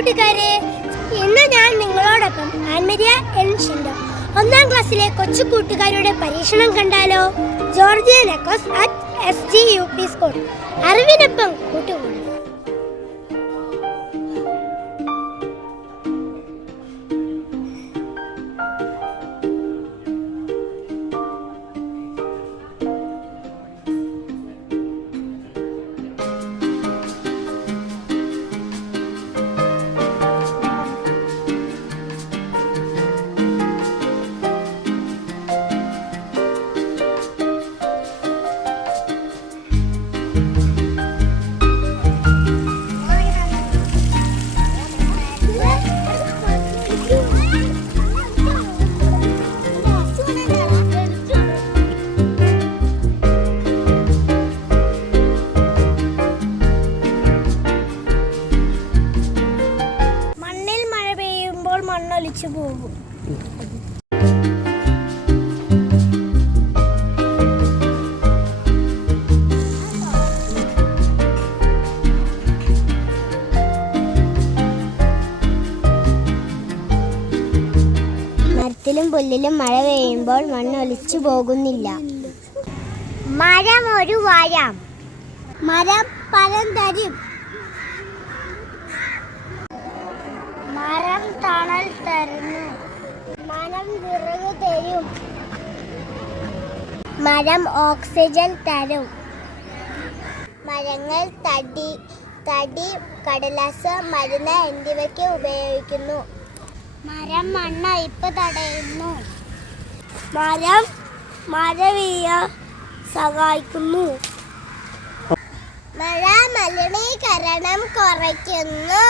കൂട്ടുകാരെ, ഇന്ന് ഞാൻ നിങ്ങളോടൊപ്പം ആൻമരിയ എൻ ഷിൻഡോ 1ാം ക്ലാസ്സിലെ കൊച്ചു കൂട്ടുകാരുടെ പരീക്ഷണം കണ്ടാലോ? ജോർജിയ നെക്കോസ് അറ്റ് SGUP സ്കൂൾ. അറിവിനൊപ്പം കൂട്ടുകൂടും. മണ്ണൊലിച്ചു പോകും. മരത്തിലും പുല്ലിലും മഴ പെയ്യുമ്പോൾ മണ്ണൊലിച്ചു പോകുന്നില്ല. മരം ഒരു വാഴാം, മരം ഫലം തരും. മരം തണൽ തരുന്നു, മരം വിറക് തരും. മരം ഓക്സിജൻ തരും. മരങ്ങൾ തടി, കടലാസ്, മരുന്ന് എന്നിവയ്ക്ക് ഉപയോഗിക്കുന്നു. മരം മണ്ണൊലിപ്പ് തടയുന്നു. മരം മഴ പെയ്യാൻ സഹായിക്കുന്നു. മഴ മലിനീകരണം കുറയ്ക്കുന്നു.